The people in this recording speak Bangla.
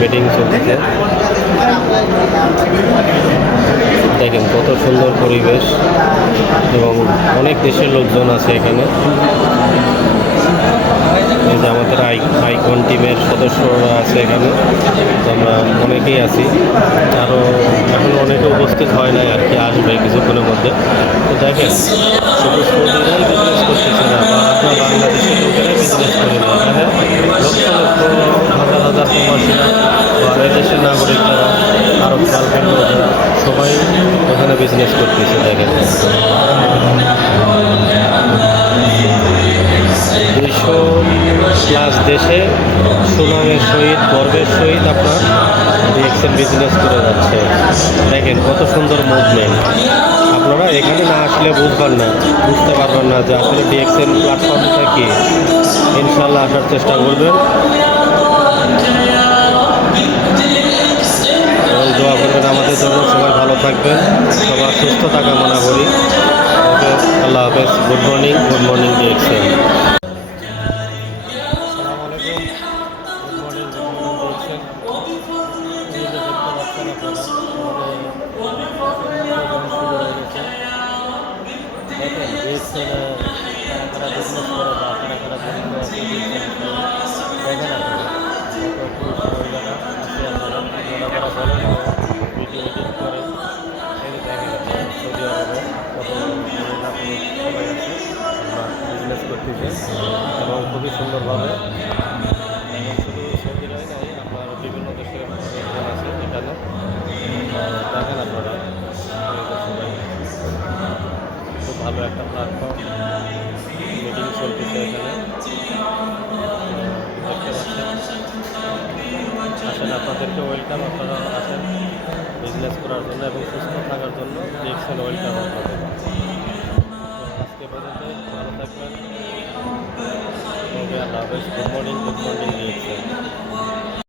মিটিং চলছে। দেখেন কত সুন্দর পরিবেশ এবং অনেক দেশের লোকজন আছে এখানে। এই যে আমাদের আইকন টিমের সদস্যরা আছে এখানে, তো আমরা অনেকেই আছি। আরও এখন অনেকে উপস্থিত হয় নাই আর কি, আসবে কিছুক্ষণের মধ্যে। তো দেখেন শুধু সৌদিরাই বিজনেস করতেছে না, বা আপনার বাংলাদেশের লোকেরাই বিজনেস করে না, এখানে লক্ষ লক্ষ হাজার হাজার প্রবাসীরা বা এদেশের নাগরিক যারা আরব গার্লফ্রেন্ড ওদের সবাই ওখানে বিজনেস করতেছে। দেখেন 200+ দেশে সুনামের সহিত গর্বের সহিত আপনার ডিএক্সএল বিজনেস করে যাচ্ছে। দেখেন কত সুন্দর মুভমেন্ট। আপনারা এখানে না আসলে বুঝতে পারবেন না যে আসলে ডিএক্সএল প্ল্যাটফর্মটা কি। ইনশাল্লাহ আসার চেষ্টা করবেন এবং দোয়া করবেন আমাদের জন্য। সবাই ভালো থাকবেন, সবার সুস্থতা কামনা করি। ওকে, আল্লাহ হাফেজ। Good morning DXL. বিজনেস করতেছে এবং খুবই সুন্দরভাবে। এখন শুধু সৌদিরাই নাই, আপনার বিভিন্ন দেশের লোকজন আছে এখানে। দেখেন আপনারা সবাই খুব ভালো একটা প্ল্যাটফর্ম, মিটিং চলতেছে এখানে, দেখতে পাচ্ছেন। আসেন, আপনাদেরকে ওয়েলকাম। আপনারা আসেন বিজনেস করার জন্য এবং সুস্থ থাকার জন্য। ডিএক্সএল ওয়েলকাম আপনাদের। আজকে পর্যন্ত ভালো থাকবেন। আল্লাহ হাফেজ। Good morning DXL.